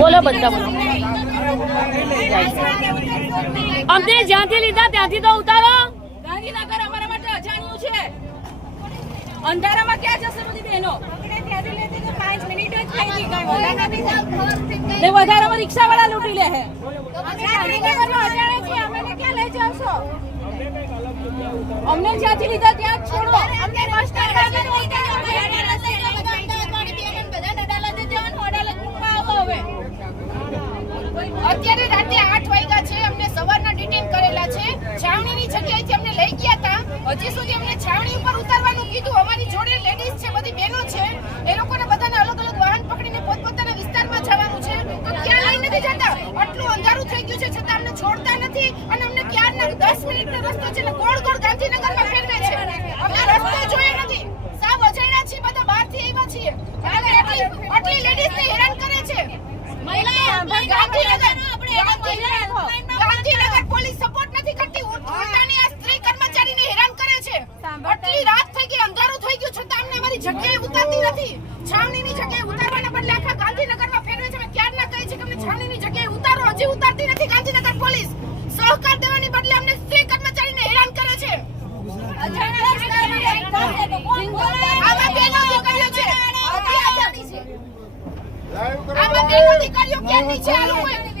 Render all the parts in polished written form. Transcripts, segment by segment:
બોલો બધા બોલો. અમને જ્યાંથી લીધા ત્યાંથી તો ઉતારો. ગાંધીનગર અમારા માટે અજાણ્યું છે. અંધારામાં ક્યાં જશે બધી બહેનો? વધારામાં રિક્ષા વાળા લૂંટી લે છે. અમને જ્યાંથી લીધા ત્યાં જ છોડો. અમને બસ અત્યારે રાતે 8 વાગ્યા છે. અમને સવારના ડિટેન કરેલા છે. છાવણીની જગ્યાએથી અમને લઈ ગયા હતા. હજી સુધી અમને છાવણી ઉપર ઉતારવાનું કીધું. અમારી જોડે લેડીઝ છે, બધી બહેનો છે. એ લોકોને બધાને અલગ અલગ વાહન પકડીને પોતપોતાના વિસ્તારમાં જવાનું છે. તો ક્યાં લઈ નથી જતા? આટલું અંધારું થઈ ગયું છે છતાં અમને છોડતા નથી. અને અમને ક્યારના 10 મિનિટનો રસ્તો છે ને ગોળ ગોળ ગાંધીનગરમાં ફેરવે છે. અમે રસ્તો જોયો નથી. સાવ અજાણ્યા છીએ, બધા બહારથી આવ્યા છીએ. અને આટલી લેડીઝને હેરાન કરે છે. ગાંધીનગર પોલીસ સપોર્ટ નથી કરતી. ઉલટાની આ સ્ત્રી કર્મચારીને હેરાન કરે છે. આટલી રાત થઈ ગઈ, અંધારું થઈ ગયું છતાં અમને અમારી જગ્યાએ ઉતારતી નથી. છાવણીની જગ્યાએ ઉતારવાના બદલે આખા ગાંધીનગરમાં ફેરવે છે. અમે ક્યારના કહે છે કે અમને છાવણીની જગ્યાએ ઉતારો. હજી ઉતારતી નથી ગાંધીનગર પોલીસ. સહકાર દેવાની બદલે અમને સ્ત્રી કર્મચારીને હેરાન કરે છે. આમાં બેનો દીકરીઓ છે. આમાં બેનો દીકરીઓ ક્યાંની છે?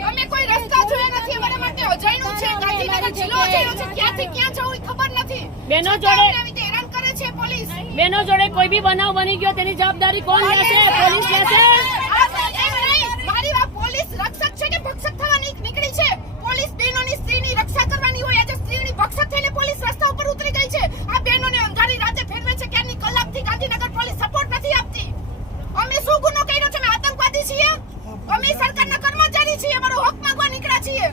અમે કોઈ રસ્તા જોયા નથી. અમારા માટે અજાણ્યું છે. ગાંધીનગર જિલ્લો અજાણ્યો છે. ક્યાંથી ક્યાં જવું એ ખબર નથી. બેનો જોડે હેરાન કરે છે પોલીસ. બેનો જોડે કોઈ બી બનાવ બની ગયો તેની જવાબદારી કોણ લેશે? પોલીસ લેશે. મારી વાત પોલીસ રક્ષક છે કે ભક્ષક થવા નીકળી છે? પોલીસ બહેનોની સ્ત્રીની રક્ષા કરવાની હોય. આજે સ્ત્રીની ભક્ષક થઈને પોલીસ રસ્તા ઉપર ઉતરી ગઈ છે. આ બહેનોને અંધારી રાતે ફેરવે છે. ક્યાંની કલાકથી ગાંધીનગર પોલીસ સપોર્ટ નથી આપતી. અમે શું ગુનો કર્યો છે? અમે આતંકવાદી છીએ? અમે સરકારના કર્મચારી છીએ. અમારો હક માંગવા નીકળ્યા છીએ.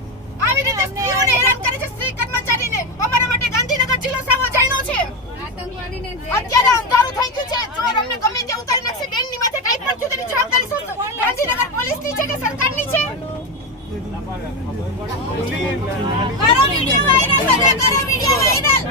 આવી રીતે સ્ત્રીઓને હેરાન કરે છે, સ્ત્રી કર્મચારીને. અમારા માટે ગાંધીનગર જિલ્લો સાવ જાણ્યો છે. અત્યારે અંધારું થઈ ગયું છે. ચોર અમને ગમે ત્યાં ઉતારી નાખશે. બેનની માથે કઈ પણ થયું તેની જવાબદારી શું? ગાંધીનગર પોલીસની છે કે સરકારની છે? કરો વિડિયો વાયરલ, કરો વિડિયો વાયરલ.